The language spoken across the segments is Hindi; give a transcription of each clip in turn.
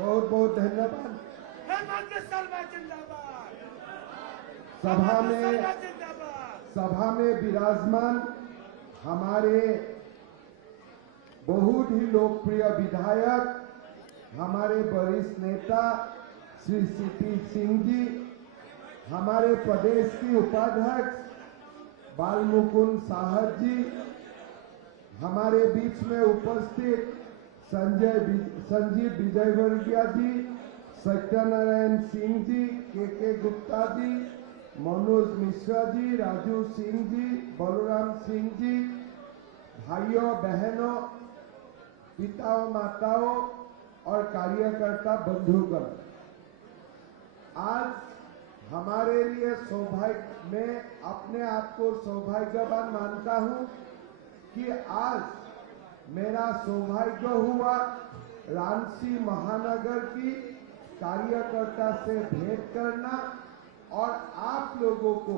बहुत बहुत धन्यवाद। सभा में विराजमान हमारे बहुत ही लोकप्रिय विधायक, हमारे वरिष्ठ नेता श्री सीपी सिंह जी, हमारे प्रदेश की उपाध्यक्ष बालमुकुंद साहब जी, हमारे बीच में उपस्थित संजीव विजयवर्गीय जी, सत्यनारायण सिंह जी, के गुप्ता जी, मनोज मिश्रा जी, राजू सिंह जी, बलराम सिंह जी, भाइयों बहनों, पिताओं माताओं और कार्यकर्ता बंधुगण, आज हमारे लिए सौभाग्य, मैं अपने आप को सौभाग्यवान मानता हूं कि आज मेरा सौभाग्य हुआ रांची महानगर की कार्यकर्ता से भेंट करना और आप लोगों को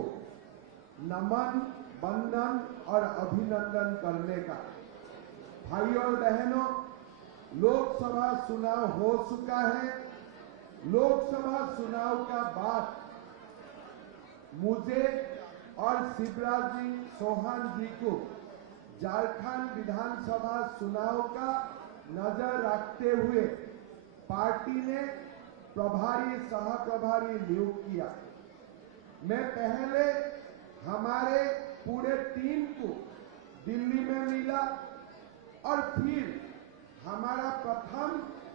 नमन, वंदन और अभिनंदन करने का। भाइयों और बहनों, लोकसभा चुनाव हो चुका है। लोकसभा चुनाव का बाद मुझे और शिवराज जी चौहान जी को झारखंड विधानसभा चुनाव का नजर रखते हुए पार्टी ने प्रभारी सह प्रभारी नियुक्त किया। मैं पहले हमारे पूरे टीम को दिल्ली में मिला और फिर हमारा प्रथम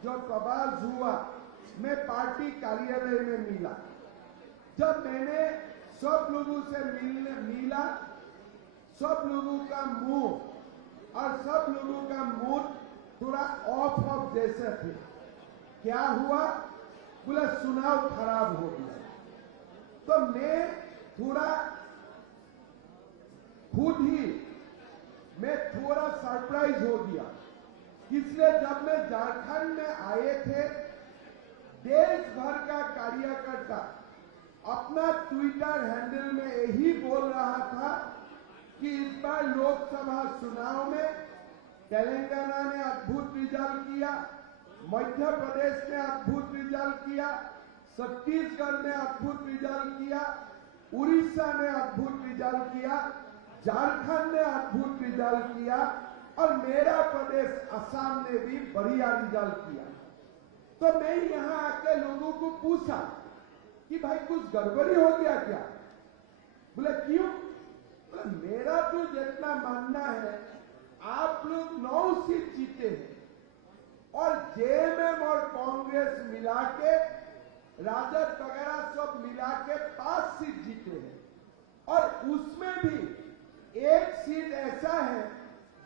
जो प्रवास हुआ मैं पार्टी कार्यालय में मिला। जब मैंने सब लोगों से मिला, सब लोगों का मुंह और सब लोगों का मूड थोड़ा ऑफ जैसे थे। क्या हुआ? बोला चुनाव खराब हो गया। तो मैं थोड़ा खुद ही थोड़ा सरप्राइज हो गया। इसलिए जब मैं झारखंड में आए थे, देश भर का कार्यकर्ता अपना ट्विटर हैंडल में यही बोल रहा था कि इस बार लोकसभा चुनाव में तेलंगाना ने अद्भुत रिजल्ट किया, मध्य प्रदेश ने अद्भुत रिजल्ट किया, छत्तीसगढ़ ने अद्भुत रिजल्ट किया, उड़ीसा ने अद्भुत रिजल्ट किया, झारखंड ने अद्भुत रिजल्ट किया और मेरा प्रदेश असम ने भी बढ़िया रिजल्ट किया। तो मैं यहां आके लोगों को पूछा कि भाई कुछ गड़बड़ी हो गया क्या? बोले क्यों? बोले मेरा तो जितना मानना है आप लोग 9 सीट जीते हैं और जेएमएम और कांग्रेस मिला के, राजद वगैरह सब मिला के 5 सीट जीते हैं और उसमें भी एक सीट ऐसा है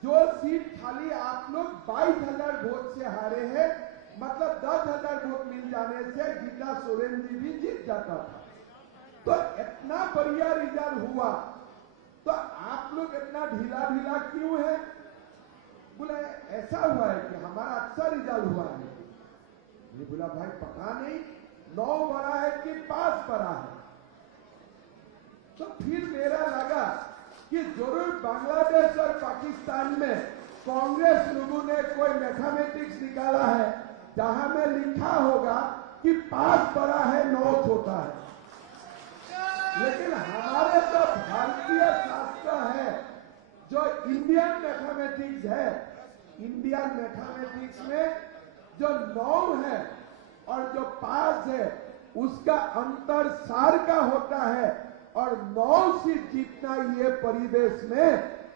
जो सीट खाली आप लोग 22,000 वोट से हारे हैं। मतलब 10,000 वोट मिल जाने से गीता सोरेन जी भी जीत जाता था। तो इतना बढ़िया रिजल्ट हुआ तो आप लोग इतना ढीला क्यों है? बोले ऐसा हुआ है कि हमारा अच्छा रिजल्ट हुआ है। ये बोला भाई पता नहीं 9 बड़ा है कि 5 बड़ा है। तो फिर मेरा लगा कि जरूर बांग्लादेश और पाकिस्तान में कांग्रेस लोगों ने कोई मैथमेटिक्स निकाला है जहां में लिखा होगा कि 5 बड़ा है 9 छोटा है। लेकिन हमारे तो भारतीय शास्त्र है जो इंडियन मैथमेटिक्स है, इंडियन मैथमेटिक्स में जो 9 है और जो 5 है उसका अंतर 4 का होता है और 9 सीट जीतना ये परिवेश में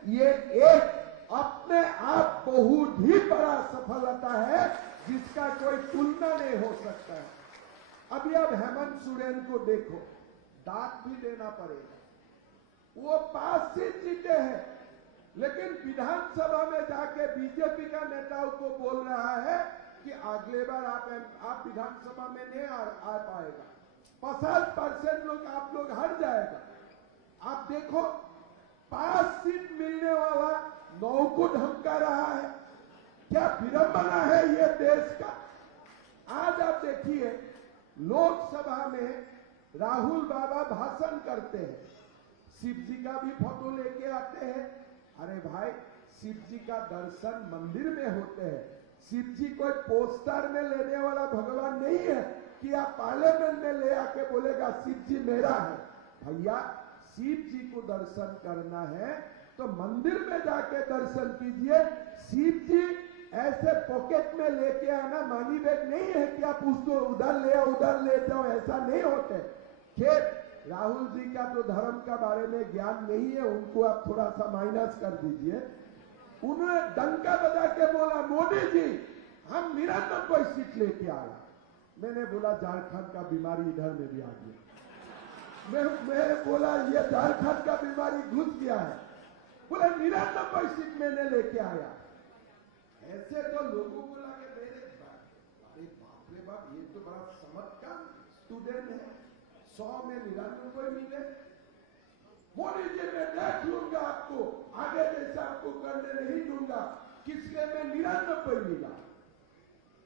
ये एक अपने आप बहुत ही बड़ा सफलता है जिसका कोई तुलना नहीं हो सकता है। अभी अब हेमंत सोरेन को देखो, दांत भी देना पड़ेगा। वो 5 सीट जीते हैं लेकिन विधानसभा में जाके बीजेपी का नेताओं को बोल रहा है कि अगले बार आप विधानसभा में नहीं आ पाएगा, 50% लोग आप लोग हट जाएगा। आप देखो 5 सीट मिलने वाला 9 को धमका रहा है। क्या विडंबना है ये देश का। आज आप देखिए लोकसभा में राहुल बाबा भाषण करते हैं, शिव जी का भी फोटो लेके आते हैं। अरे भाई शिव जी का दर्शन मंदिर में होते हैं, शिव जी कोई पोस्टर में लेने वाला भगवान नहीं है कि आप पार्लियामेंट में ले आके बोलेगा शिव जी मेरा है। भैया शिव जी को दर्शन करना है तो मंदिर में जाके दर्शन कीजिए। शिव जी ऐसे पॉकेट में लेके आना मनी बैग नहीं है कि आप उसको उधर ले आओ उधर ले जाओ, ऐसा नहीं होते। खैर राहुल जी का तो धर्म का बारे में ज्ञान नहीं है, उनको आप थोड़ा सा माइनस कर दीजिए। उन्होंने डंका बजा के बोला मोदी जी हम 99 सीट लेके आया। मैंने बोला झारखंड का बीमारी इधर में भी आ गया। मैं बोला ये झारखंड का बीमारी घुस गया है। बोले 99 सीट मैंने लेके आया। ऐसे तो लोगों को लगे मेरे बाप रे बाप ये तो बड़ा समझदार स्टूडेंट है, 100 में 99 मिले। मोदी जी मैं देख लूंगा आपको, आगे जैसे आपको करने नहीं दूंगा। किसके में 99 मिला।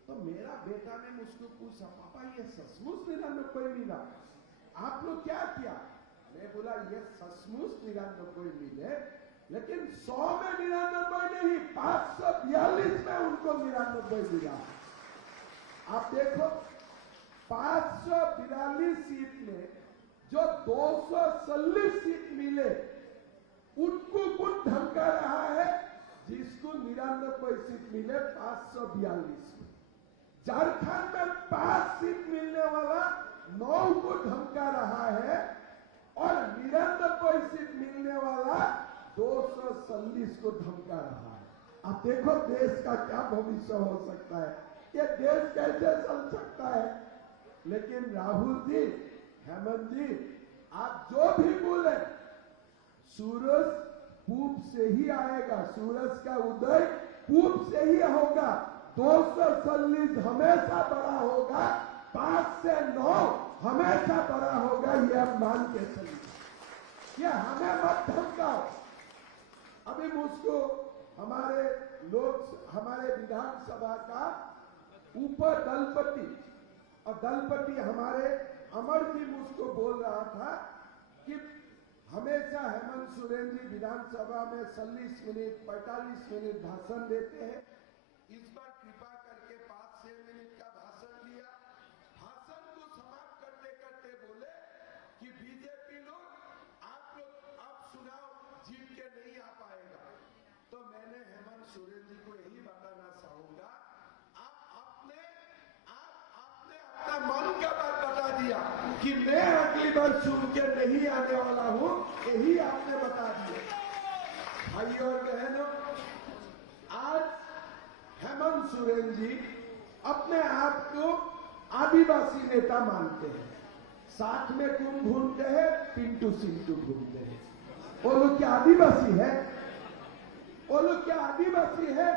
तो मेरा बेटा ने मुझको पूछा पापा ये सचमुच 99 मिला, आप लोग क्या किया? मैं बोला ये सचमुच 99 मिले, लेकिन 100 में 99 नहीं 542 में उनको 99 मिला। आप देखो 542 सीट में जो 240 सीट मिले उनको कौन धमका रहा है जिसको 99 सीट मिले 542 में। झारखंड में 5 सीट मिलने वाला 9 को धमका रहा है और 99 सीट मिलने वाला 240 को धमका रहा है। आप देखो देश का क्या भविष्य हो सकता है, ये देश कैसे चल सकता है। लेकिन राहुल जी, हेमंत जी, आप जो भी बोले सूरज पूब से ही आएगा, सूरज का उदय पूब से ही होगा। 240 हमेशा बड़ा होगा, 5 से 9 हमेशा बड़ा होगा, ये आप मान के चलिए। ये हमें मत धमकाओ। अभी मुझको हमारे विधानसभा का ऊपर दलपति और दलपति हमारे अमर जी मुझको बोल रहा था कि हमेशा हेमंत सोरेन जी विधानसभा में 40 मिनट 45 मिनट भाषण देते हैं। इस बार कृपा करके 5-6 मिनट का भाषण दिया। भाषण को समाप्त करते करते बोले कि बीजेपी लोग आप सुनाओ जीत के नहीं आ पाएगा। तो मैंने हेमंत सोरेन जी को यही बताना चाहूंगा, आपने अपना मन का बात बता दिया कि मैं अगली बार सुन के नहीं आने वाला हूं, यही आपने बता दिया। भाई और बहनों, आज हेमंत सोरेन जी अपने आप को आदिवासी नेता मानते हैं, साथ में तुम घूमते हैं, पिंटू सिंटू घूमते हैं। वो लोग क्या आदिवासी है? वो लोग क्या आदिवासी है?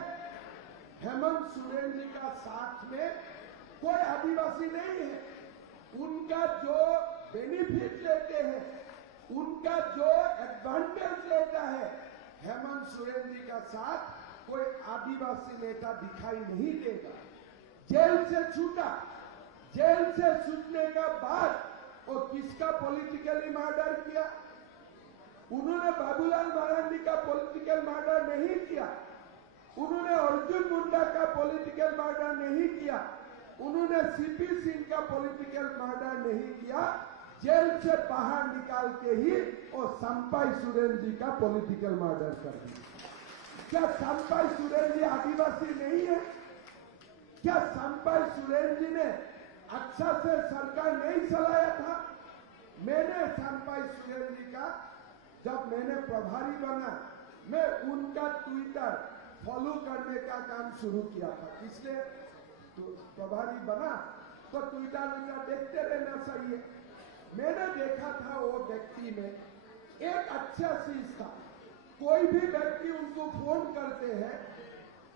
हेमंत सोरेन जी का साथ में कोई आदिवासी नहीं है। उनका जो बेनिफिट लेते हैं, उनका जो एडवांटेज लेता है, हेमंत सोरेन जी का साथ कोई आदिवासी नेता दिखाई नहीं देगा। जेल से छूटा, जेल से छूटने के बाद वो किसका पॉलिटिकली मर्डर किया? उन्होंने बाबूलाल मरांडी का पॉलिटिकल मर्डर नहीं किया, उन्होंने अर्जुन मुंडा का पॉलिटिकल मर्डर नहीं किया, उन्होंने सीपी सिंह का पॉलिटिकल मर्डर नहीं किया। जेल से बाहर निकाल के ही और संपाई सोरेन जी का पॉलिटिकल मर्डर कर दिया। क्या संपाई सोरेन जी आदिवासी नहीं है? क्या संपाई सोरेन जी ने अच्छा से सरकार नहीं चलाया था? मैंने संपाई सोरेन जी का जब मैंने प्रभारी बना, मैं उनका ट्विटर फॉलो करने का काम शुरू किया था। इसलिए तो प्रभारी बना तो ट्विटर देखते रहना चाहिए। मैंने देखा था वो व्यक्ति में एक अच्छा चीज था। कोई भी व्यक्ति उनको फोन करते हैं,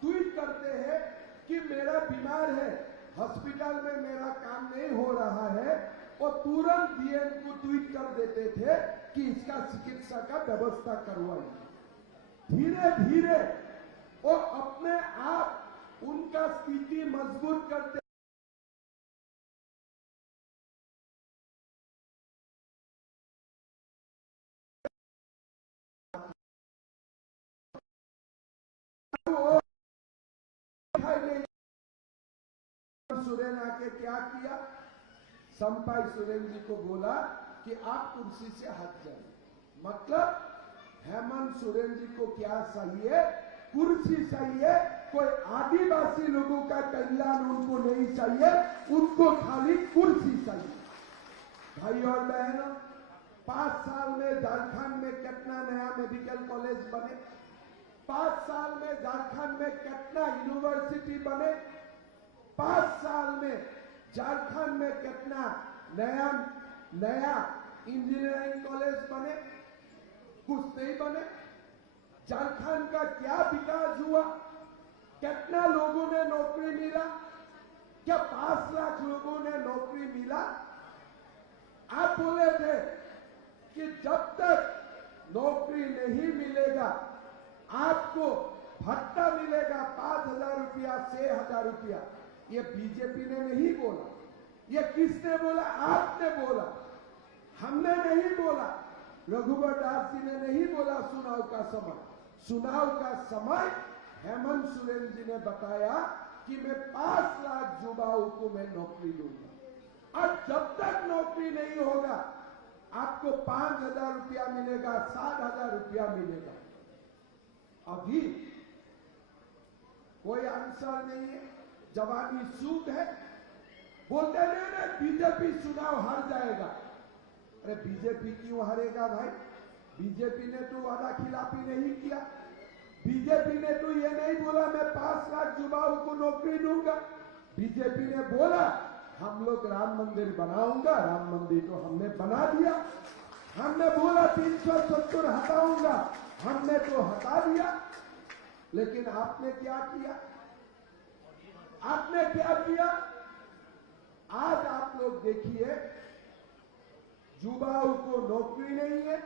ट्वीट करते हैं कि मेरा बीमार है, हॉस्पिटल में मेरा काम नहीं हो रहा है, और तुरंत डीएम को ट्वीट कर देते थे कि इसका चिकित्सा का व्यवस्था करवाइए। धीरे धीरे वो अपने आप उनका स्थिति मजबूत करते सोरेन आके क्या किया? संपाई सोरेन जी को बोला कि आप कुर्सी से हट जाइए। मतलब हेमंत सोरेन जी को क्या चाहिए? कुर्सी चाहिए। कोई आदिवासी लोगों का कल्याण उनको नहीं चाहिए, उनको खाली कुर्सी चाहिए। भाई और बहनों, 5 साल में झारखंड में कितना नया मेडिकल कॉलेज बने? 5 साल में झारखंड में कितना यूनिवर्सिटी बने? 5 साल में झारखंड में कितना नया इंजीनियरिंग कॉलेज बने? कुछ नहीं बने। झारखंड का क्या विकास हुआ? कितना लोगों ने नौकरी मिला? क्या 5 लाख लोगों ने नौकरी मिला? आप बोले थे कि जब तक नौकरी नहीं मिलेगा आपको भत्ता मिलेगा 5,000 रुपया, 6,000 रुपया। ये बीजेपी ने नहीं बोला। ये किसने बोला? आपने बोला, हमने नहीं बोला। रघुवर दास जी ने नहीं बोला चुनाव का समय। चुनाव का समय हेमंत सोरेन जी ने बताया कि मैं 5 लाख युवाओं को मैं नौकरी दूंगा और जब तक नौकरी नहीं होगा आपको 5,000 रुपया मिलेगा, 7,000 रुपया मिलेगा। अभी कोई आंसर नहीं है, जवाबी सूद है। बोलते नहीं बीजेपी चुनाव हार जाएगा। अरे बीजेपी क्यों हारेगा भाई? बीजेपी ने तो वादा खिलाफी नहीं किया। बीजेपी ने तो ये नहीं बोला मैं 5 लाख युवाओं को नौकरी दूंगा। बीजेपी ने बोला हम लोग राम मंदिर बनाऊंगा। राम मंदिर तो हमने बना दिया। हमने बोला 370 हटाऊंगा, हमने तो हटा दिया। लेकिन आपने क्या किया? आपने क्या किया? आज आप लोग देखिए, युवाओं को नौकरी नहीं है।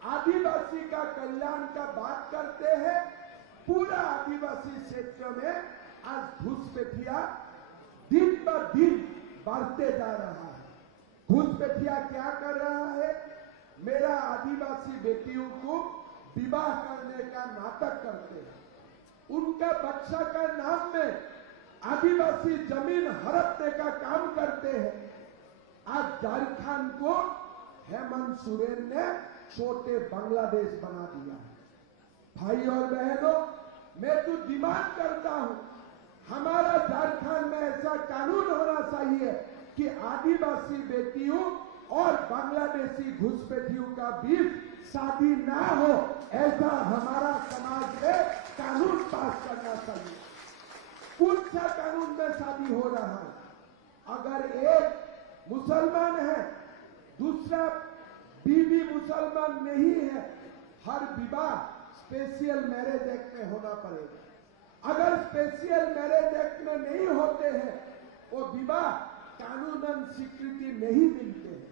आदिवासी का कल्याण का बात करते हैं। पूरा आदिवासी क्षेत्र में आज घुसपैठिया दिन ब दिन बढ़ते जा रहा है। घुसपैठिया क्या कर रहा है? मेरा आदिवासी बेटियों को विवाह करने का नाटक करते हैं। उनका बच्चा का नाम में आदिवासी जमीन हड़पने का काम करते हैं। आज झारखंड को हेमंत सोरेन ने छोटे बांग्लादेश बना दिया है। भाई और बहनों, मैं तो डिमांड करता हूं, हमारा झारखंड में ऐसा कानून होना चाहिए कि आदिवासी बेटियों और बांग्लादेशी घुसपैठियों का बीच शादी ना हो, ऐसा हमारा समाज में कानून पास करना चाहिए। कौन सा कानून में शादी हो रहा है? अगर एक मुसलमान है, दूसरा बीवी मुसलमान नहीं है, हर विवाह स्पेशल मैरिज एक्ट में होना पड़ेगा। अगर स्पेशल मैरिज एक्ट में नहीं होते हैं, वो विवाह कानूनन स्वीकृति नहीं मिलते हैं।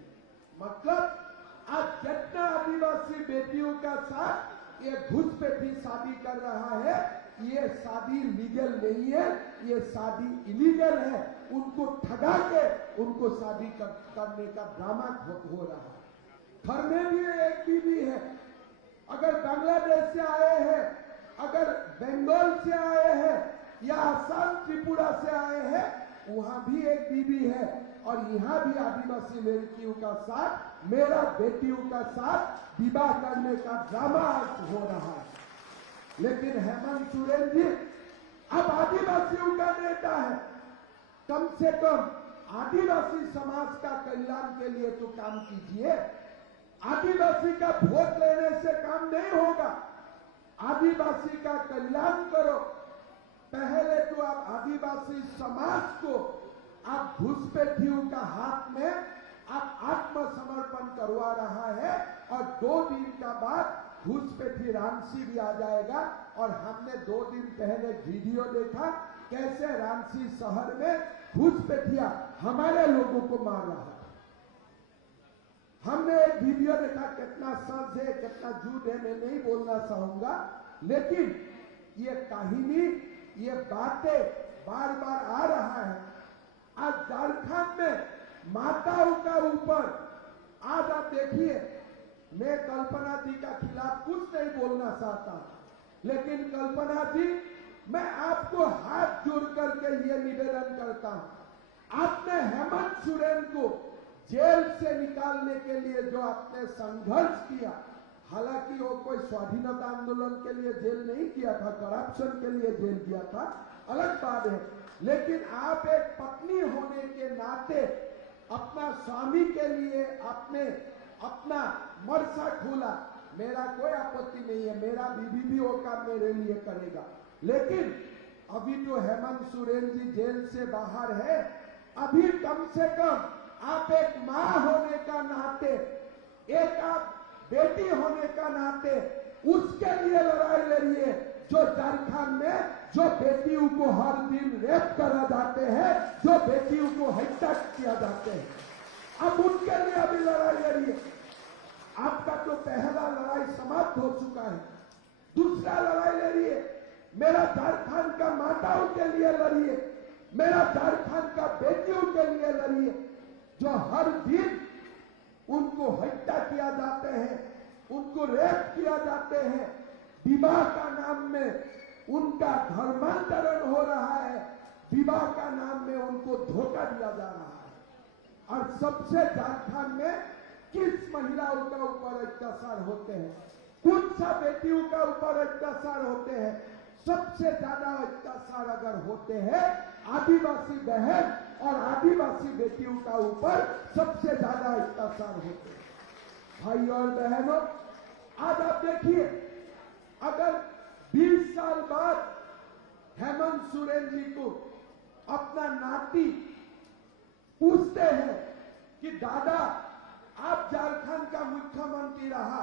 मतलब आज जितना आदिवासी बेटियों का साथ ये घुसपैठी शादी कर रहा है, ये शादी लीगल नहीं है, ये शादी इलीगल है। उनको ठगा के उनको शादी करने का ड्रामा हो रहा है। घर में भी एक बीवी है। अगर बांग्लादेश से आए हैं, अगर बंगाल से आए हैं या असम त्रिपुरा से आए हैं, वहां भी एक बीवी है। और यहां भी आदिवासी लड़कियों का साथ, मेरा बेटियों का साथ विवाह करने का ड्रामा हो रहा है। लेकिन हेमंत सोरेन जी अब आदिवासियों का नेता है। कम से कम आदिवासी समाज का कल्याण के लिए तो काम कीजिए। आदिवासी का वोट लेने से काम नहीं होगा। आदिवासी का कल्याण करो। पहले तो आप आदिवासी समाज को आप घुसपैठियों का हाथ में आप आत्मसमर्पण करवा रहा है और 2 दिन का बाद घुसपैठी रांची भी आ जाएगा। और हमने 2 दिन पहले वीडियो देखा कैसे रांची शहर में घुसपैठिया हमारे लोगों को मार रहा है। हमने एक वीडियो देखा, कितना सच है कितना झूठ है मैं नहीं बोलना चाहूंगा, लेकिन ये कहानी, ये बातें बार बार आ रहा है। आज झारखंड में माताओं का ऊपर, आज आप देखिए, मैं कल्पना जी का खिलाफ कुछ नहीं बोलना चाहता, लेकिन कल्पना जी, मैं आपको हाथ जोड़ करके ये निवेदन करता हूं, आपने हेमंत सोरेन को जेल से निकालने के लिए जो आपने संघर्ष किया, हालांकि वो कोई स्वाधीनता आंदोलन के लिए जेल नहीं किया था, करप्शन के लिए जेल किया था, अलग बात है। लेकिन आप एक पत्नी होने के नाते अपना स्वामी के लिए आपने अपना मरसा खोला, मेरा कोई आपत्ति नहीं है, मेरा बीवी भी वो काम मेरे लिए करेगा। लेकिन अभी तो हेमंत सोरेन जी जेल से बाहर है, अभी कम से कम आप एक मां होने का नाते, एक आप बेटी होने का नाते उसके लिए लड़ाई लड़िए, जो झारखंड में जो बेटियों को हर दिन रेप करा जाते हैं, जो बेटियों को हत्या किया जाते हैं, अब उनके लिए अभी लड़ाई लड़िए। आपका तो पहला लड़ाई समाप्त हो चुका है, दूसरा लड़ाई लड़िए, मेरा झारखंड का माताओं के लिए लड़िए, मेरा झारखंड का बेटियों के लिए लड़िए, जो हर दिन उनको हत्या किया जाते हैं, उनको रेप किया जाते हैं, विवाह का नाम में उनका धर्मांतरण हो रहा है, विवाह का नाम में उनको धोखा दिया जा रहा है। और सबसे झारखंड में किस महिलाओं का ऊपर अत्याचार होते हैं, कौन सा बेटियों का ऊपर अत्याचार होते हैं? सबसे ज्यादा अत्याचार अगर होते हैं आदिवासी बहन और आदिवासी बेटियों का ऊपर सबसे ज्यादा अत्याचार होते हैं। भाई और बहनों, आज आप देखिए, अगर 20 साल बाद हेमंत सोरेन जी को अपना नाती पूछते हैं कि दादा आप झारखंड का मुख्यमंत्री रहा,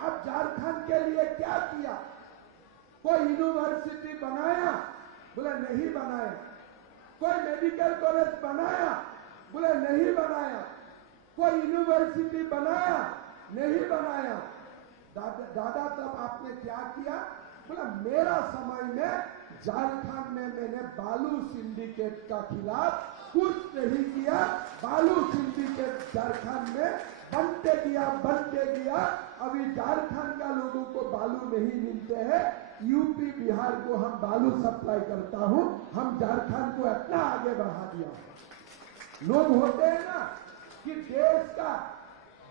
आप झारखंड के लिए क्या किया? कोई यूनिवर्सिटी बनाया? बोले नहीं बनाया। कोई मेडिकल कॉलेज बनाया? बोले नहीं बनाया। कोई यूनिवर्सिटी बनाया? नहीं बनाया। दादा तब आपने क्या किया? बोला मेरा समय में झारखंड में मैंने बालू सिंडिकेट का खिलाफ कुछ नहीं किया, बालू सिंडिकेट झारखंड में बनते गया। अभी झारखंड का लोगों को बालू नहीं मिलते हैं, यूपी बिहार को हम बालू सप्लाई करता हूं, हम झारखंड को इतना आगे बढ़ा दिया। लोग होते हैं ना कि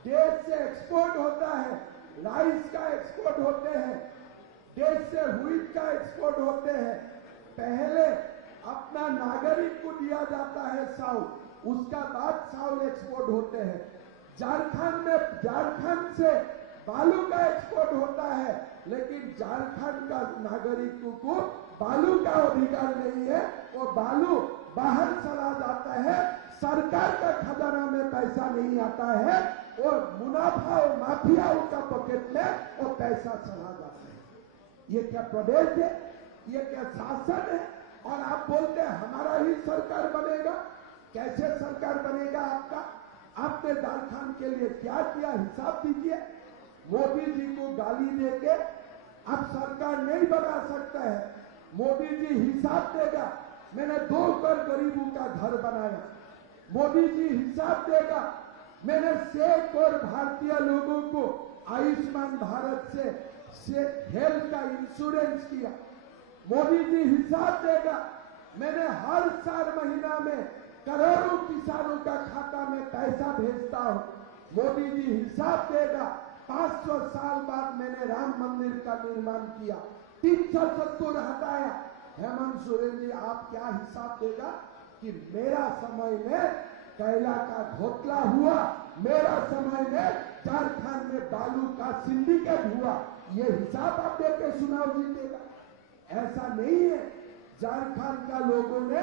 देश से एक्सपोर्ट होता है, राइस का एक्सपोर्ट होते हैं, देश से व्हीट का एक्सपोर्ट होते हैं, पहले अपना नागरिक को दिया जाता है चावल, उसका बाद चावल एक्सपोर्ट होते हैं। झारखंड से बालू का एक्सपोर्ट होता है, लेकिन झारखंड का नागरिकों को बालू का अधिकार नहीं है, और बालू बाहर चला जाता है, सरकार का खजाना में पैसा नहीं आता है, और मुनाफा और माफियाओं का पॉकेट में वो पैसा चला जाता है। ये क्या प्रदेश है? ये क्या शासन है? और आप बोलते हैं हमारा ही सरकार बनेगा। कैसे सरकार बनेगा आपका? आपने झारखंड के लिए क्या किया, हिसाब दीजिए। मोदी जी को गाली देके अब सरकार नहीं बना सकता है। मोदी जी हिसाब देगा, मैंने 2 करोड़ गरीबों का घर बनाया। मोदी जी हिसाब देगा, मैंने 6 करोड़ भारतीय लोगों को आयुष्मान भारत से हेल्थ का इंश्योरेंस किया। मोदी जी हिसाब देगा, मैंने हर 4 महीना में करोड़ों किसानों का खाता में पैसा भेजता हूं। मोदी जी हिसाब देगा, 500 साल बाद मैंने राम मंदिर का निर्माण किया, 370 हटाया। हेमंत सोरेन जी आप क्या हिसाब देगा कि मेरा समय में कैला का घोटाला हुआ, मेरा समय में झारखंड में बालू का सिंडिकेट हुआ, ये हिसाब आप देके चुनाव जीतेगा? ऐसा नहीं है। झारखंड का लोगों ने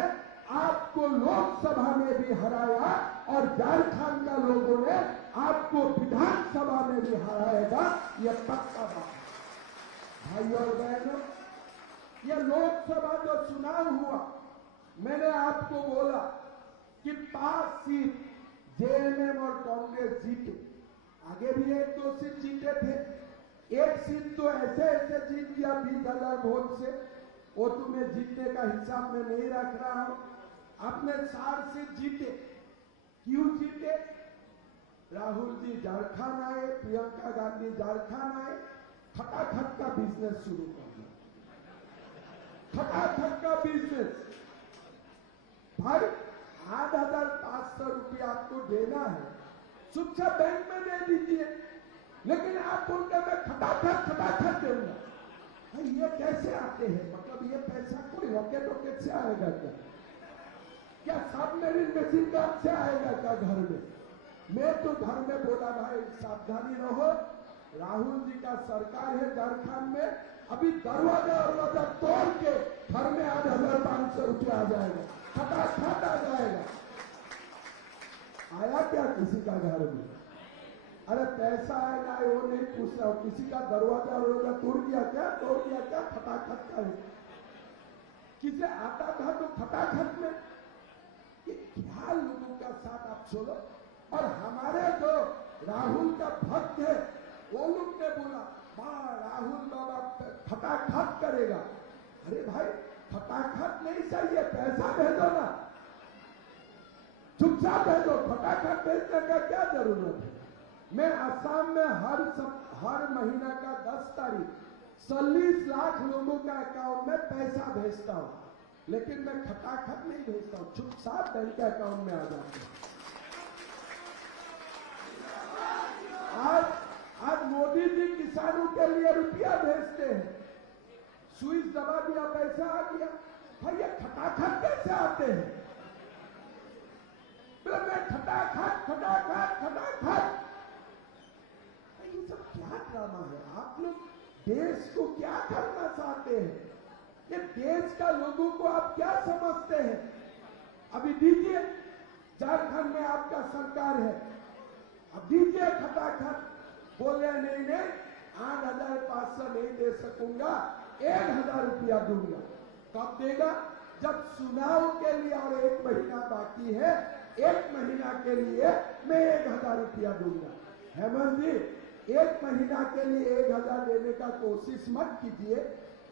आपको लोकसभा में भी हराया, और झारखंड का लोगों ने आपको विधानसभा में भी हराएगा, यह पक्का बात है। भाई और बहनों, यह लोकसभा जो चुनाव हुआ, मैंने आपको बोला कि 5 सीट जेएमएम और कांग्रेस जीते, आगे भी 1-2 सीट जीते थे। 1 सीट तो ऐसे जीत गया 20,000 वोट से, वो तुम्हें जीतने का हिसाब में नहीं रख रहा हूं। आपने 4 सीट जीते। क्यों जीते? राहुल जी झारखंड आए, प्रियंका गांधी झारखंड आए, खटाखट का बिजनेस शुरू कर दिया। खटाखट का बिजनेस आपको देना है, चुपचाप बैंक में दे दीजिए। लेकिन आप बोलते मैं खटाखट दूंगा। ये कैसे आते हैं? मतलब ये पैसा कोई रॉकेट से आएगा क्या सबमरीन मशीन गन से आएगा क्या घर में? मैं तो घर में बोला भाई सावधानी रहो, राहुल जी का सरकार है झारखंड में, अभी दरवाजा तोड़ के घर में 8,500 रुपया आ जाएगा, खटाखट आ जाएगा। आया क्या किसी का घर में? अरे पैसा है ना वो नहीं पूछ रहा हूं, किसी का दरवाजा तोड़ दिया क्या खटाखट का है। किसे आता था तो खटाखट में। ये क्या लोगों का साथ आप छोड़ो। और हमारे जो राहुल का भक्त है वो लोग ने बोला राहुल बाबा खटाखट करेगा। अरे भाई खटाखट नहीं चाहिए, पैसा भेजो ना, चुपचाप भेजो, खटाखट भेजने का क्या जरूरत है। मैं असम में हर महीना का 10 तारीख 40 लाख लोगों का अकाउंट में पैसा भेजता हूं, लेकिन मैं खटाखट नहीं भेजता हूं, चुपचाप बैंक के अकाउंट में आ जाते हैं। आज मोदी जी किसानों के लिए रुपया भेजते हैं, स्विच दबा दिया पैसा आ गया। भाई ये खटाखट कैसे आते हैं? मैं खटाखट ये सब क्या ड्रामा है? आप लोग देश को क्या करना चाहते हैं? ये देश का लोगों को आप क्या समझते हैं? अभी दीजिए, झारखंड में आपका सरकार है, अब दीजिए खटाखट। बोले नहीं 8,500 नहीं दे सकूंगा, 1,000 रुपया दूंगा। कब देगा? जब चुनाव के लिए और 1 महीना बाकी है, 1 महीना के लिए मैं 1,000 रुपया दूंगा। हेमंत जी 1 महीना के लिए 1,000 देने का कोशिश मत कीजिए।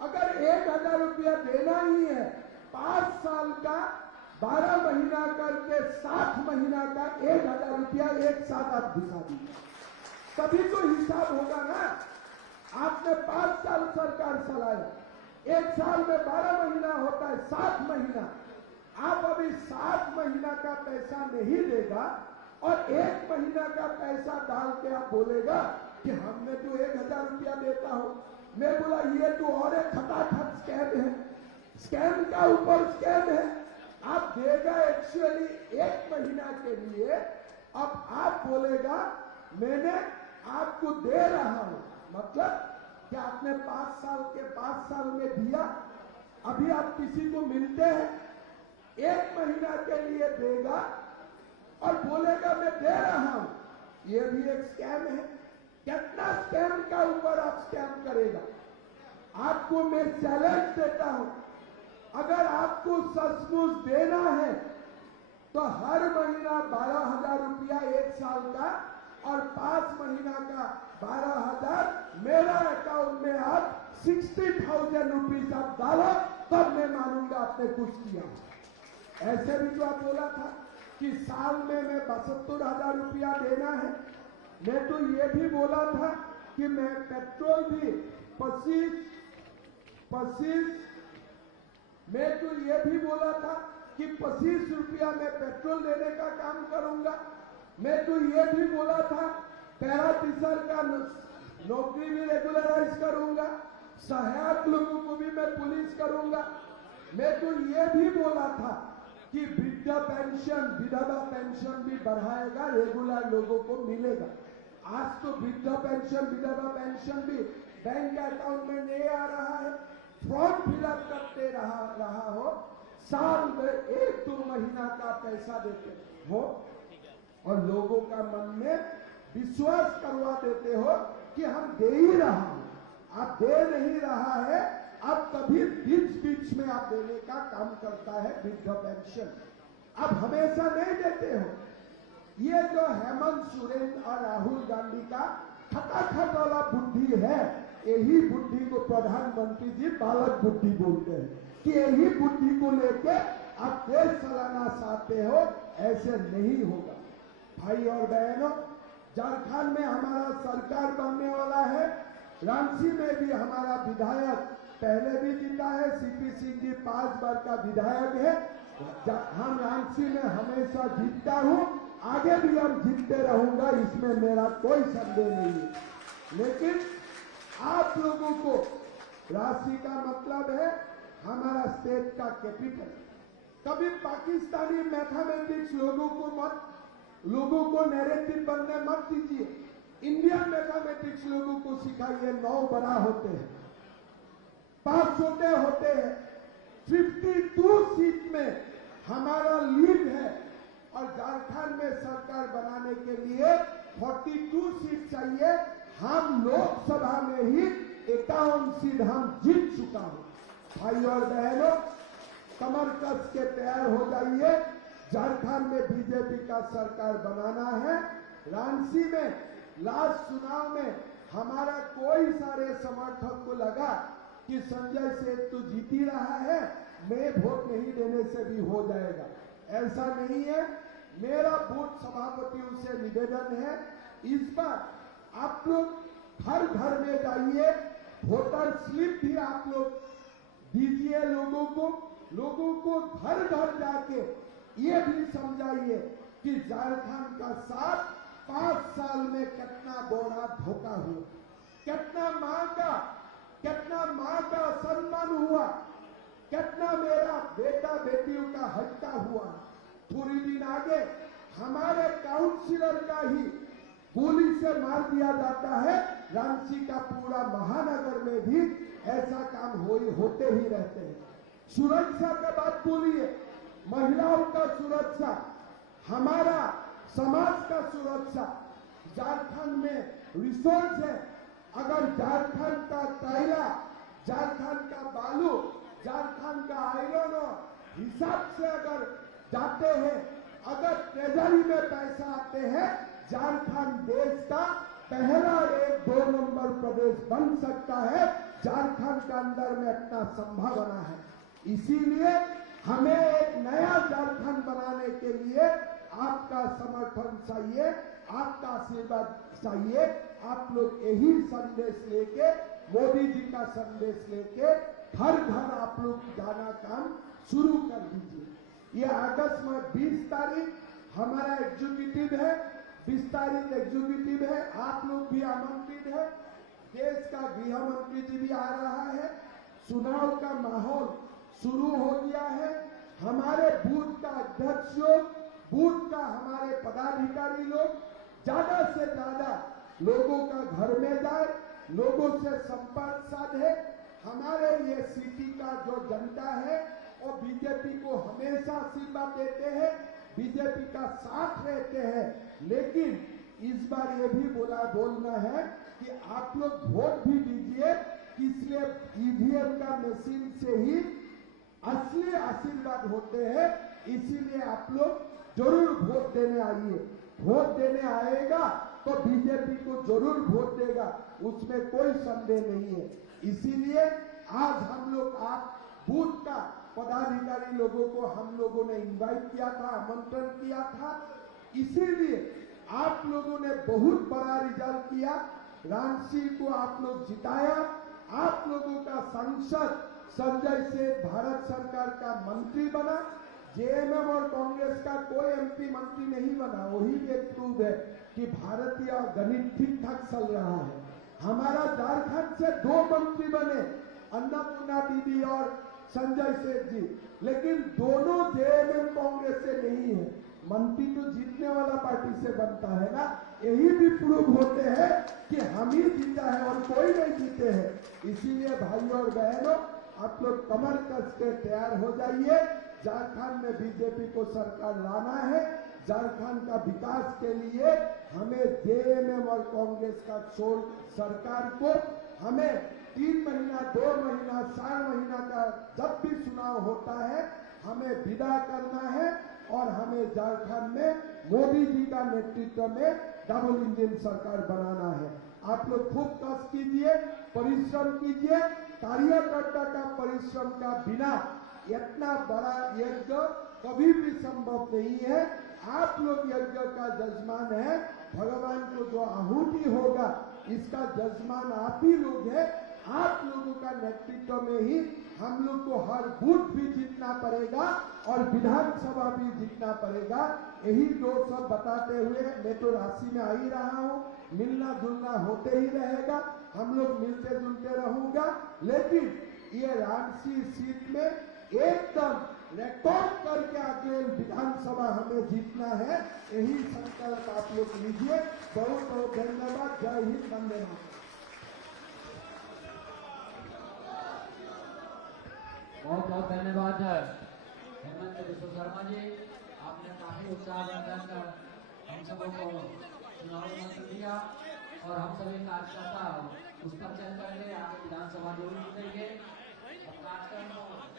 अगर 1,000 रुपया देना ही है, 5 साल का 12 महीना करके 60 महीना का 1,000 रुपया एक साथ आप दिखा दीजिए, तभी तो हिसाब होगा ना। आपने 5 साल सरकार चलाया, 1 साल में 12 महीना होता है, 60 महीना। आप अभी 60 महीना का पैसा नहीं देगा और 1 महीना का पैसा डाल के आप बोलेगा कि हमने तो 1,000 रुपया देता हूं। मैं बोला ये तो और एक खटाखट स्कैम है, स्कैम का ऊपर स्कैम है। आप देगा एक्चुअली 1 महीना के लिए, अब आप बोलेगा मैंने आपको दे रहा हूं, मतलब कि आपने 5 साल में दिया। अभी आप किसी को मिलते हैं, 1 महीना के लिए देगा और बोलेगा मैं दे रहा हूं, ये भी एक स्कैम है। कितना स्कैम का ऊपर आप स्कैम करेगा? आपको मैं चैलेंज देता हूं, अगर आपको सचमुच देना है तो हर महीना 12,000 रुपया 1 साल का और 5 महीना का 12,000 मेरा अकाउंट में आप 60,000 रुपीज आप डालो, तब मैं मानूंगा आपने कुछ किया। ऐसे भी तो आप बोला था कि साल में मैं 72,000 रुपया देना है। मैं तो ये भी बोला था कि मैं पेट्रोल भी 25 मैं तो ये भी बोला था कि 25 रुपया मैं पेट्रोल देने का काम करूंगा। मैं तो ये भी बोला था पैरा टीचर का नौकरी भी रेगुलराइज करूंगा, सहायक लोगों को भी मैं पुलिस करूंगा। मैं तो ये भी बोला था कि वृद्धा पेंशन, विधवा पेंशन भी बढ़ाएगा, रेगुलर लोगों को मिलेगा। आज तो वृद्धा पेंशन, विधवा पेंशन भी बैंक अकाउंट में नहीं आ रहा है, फॉर्म फिलअप करते रहा हो, साल में 1-2 महीना का पैसा देते हो और लोगों का मन में विश्वास करवा देते हो कि हम दे ही रहा हूं। आप दे नहीं रहा है, अब कभी बीच में आप देने का काम करता है वृद्धा पेंशन, अब हमेशा नहीं देते हो। ये जो हेमंत सोरेन और राहुल गांधी का खटाखट वाला बुद्धि है, यही बुद्धि को प्रधानमंत्री जी बालक बुद्धि बोलते हैं कि यही बुद्धि को लेके आप देश चलाना चाहते हो, ऐसे नहीं होगा। भाई और बहनों, झारखंड में हमारा सरकार बनने वाला है। रांची में भी हमारा विधायक पहले भी जीता है, सीपी सिंह जी 5 बार का विधायक है। हम रांची में हमेशा जीतता हूं, आगे भी हम जीतते रहूंगा, इसमें मेरा कोई संदेह नहीं है। लेकिन आप लोगों को राशि का मतलब है हमारा स्टेट का कैपिटल। कभी पाकिस्तानी मैथमेटिक्स लोगों को नैरेटिव बनने मत दीजिए। इंडियन मैथमेटिक्स लोगों को सिखाइए। 9 बड़ा होते हैं, 5 छोटे होते हैं। 52 सीट में हमारा लीड है और झारखंड में सरकार बनाने के लिए 42 सीट चाहिए। हम लोकसभा में ही 51 सीट हम जीत चुका हूं। भाई और बहनों, कमर कस के तैयार हो जाइए। झारखंड में बीजेपी का सरकार बनाना है। रांची में लास्ट चुनाव में हमारा कोई सारे समर्थक को लगा कि संजय सेठ तो जीत ही रहा है, मैं वोट नहीं देने से भी हो जाएगा। ऐसा नहीं है। मेरा बूथ सभापतियों से निवेदन है, इस बार आप लोग घर घर में जाइए, वोटर स्लिप भी आप लोग दीजिए लोगों को घर घर जाके ये भी समझाइए कि झारखंड का साथ 5 साल में कितना बड़ा धोखा हुआ, कितना माँ का सम्मान हुआ, कितना मेरा बेटा बेटियों का हत्या हुआ। थोड़ी दिन आगे हमारे काउंसिलर का ही गोली से मार दिया जाता है। रांची का पूरा महानगर में भी ऐसा काम होते ही रहते हैं। सुरक्षा का बात बोलिए, महिलाओं का सुरक्षा, हमारा समाज का सुरक्षा। झारखंड में रिसोर्स है। अगर झारखंड का कोयला, झारखंड का बालू, झारखंड का आयरन और हिसाब से अगर जाते हैं, अगर ट्रेजरी में पैसा आते हैं, झारखंड देश का पहला 1-2 नंबर प्रदेश बन सकता है। झारखंड के अंदर में इतना संभावना है। इसीलिए हमें एक नया झारखंड बनाने के लिए आपका समर्थन चाहिए, आपका आशीर्वाद चाहिए। आप लोग यही संदेश लेके, मोदी जी का संदेश लेके घर घर आप लोग जाना काम शुरू कर दीजिए। ये अगस्त में 20 तारीख हमारा एग्जीक्यूटिव है, 20 तारीख एग्जीक्यूटिव है। आप लोग भी आमंत्रित है। देश का गृह मंत्री जी भी आ रहा है। चुनाव का माहौल शुरू हो गया है। हमारे बूथ का अध्यक्ष लोग, बूथ का हमारे पदाधिकारी लोग ज्यादा से ज्यादा लोगों का घर में जाए, लोगों से संपर्क साधे। हमारे ये सिटी का जो जनता है वो बीजेपी को हमेशा आशीर्वाद देते हैं, बीजेपी का साथ रहते हैं। लेकिन इस बार ये भी बोलना है कि आप लोग वोट भी दीजिए, इसलिए ईवीएम का मशीन से ही असली आशीर्वाद होते हैं। इसीलिए आप लोग जरूर वोट देने आइए। वोट देने आएगा तो बीजेपी को जरूर वोट देगा, उसमें कोई संदेह नहीं है। इसीलिए आज हम लोग आप बूथ का पदाधिकारी लोगों को हम लोगों ने इनवाइट किया था, आमंत्रण किया था। इसीलिए आप लोगों ने बहुत बड़ा रिजल्ट किया, रांची को आप लोग जिताया। आप लोगों का सांसद संजय सेठ भारत सरकार का मंत्री बना। जेएमएम और कांग्रेस का कोई एमपी मंत्री नहीं बना। वही एक प्रूफ है कि भारतीय गणित ठीक ठाक चल रहा है। हमारा झारखंड से 2 मंत्री बने, अन्नपूर्णा दीदी और संजय सेठ जी, लेकिन दोनों जेएमएम कांग्रेस से नहीं है। मंत्री तो जीतने वाला पार्टी से बनता है ना। यही भी प्रूफ होते हैं कि हम ही जीता है और कोई नहीं जीते हैं। इसीलिए भाई और बहनों, आप लोग कमर कस के तैयार हो जाइए। झारखंड में बीजेपी को सरकार लाना है। झारखंड का विकास के लिए हमें जेएमएम और कांग्रेस का छोड़ सरकार को हमें 3 महीना, 2 महीना, 4 महीना का जब भी चुनाव होता है हमें विदा करना है और हमें झारखंड में मोदी जी का नेतृत्व में डबल इंजन सरकार बनाना है। आप लोग खूब कष्ट कीजिए, परिश्रम कीजिए। कार्यकर्ता का परिश्रम का बिना इतना बड़ा यज्ञ कभी भी संभव नहीं है। आप लोग यज्ञ का जजमान है। भगवान को जो आहुति होगा इसका जजमान आप ही लोग हैं। आप लोगों का नेतृत्व में ही हम लोग को हर बूथ भी जीतना जीतना पड़ेगा और विधानसभा भी जीतना पड़ेगा। यही दो सब बताते हुए मैं तो राशि में आ ही रहा हूँ, मिलना जुलना होते ही रहेगा, हम लोग मिलते जुलते रहूंगा, लेकिन ये रांची सीट में एकदम रिकॉर्ड करके आगे विधानसभा हमें जीतना है। यही संकल्प आप लोग लीजिए। बहुत बहुत धन्यवाद। जय हिंद, वंदे मातरम। बहुत बहुत धन्यवाद हेमंत बिश्व शर्मा जी, आपने काफी उत्साहवर्धक हम सबों को चुनावी मंत्र दिया और हम सभी कार्यकर्ता उस पर चल करके आगे विधानसभा जरूर जीतेंगे और कार्यक्रम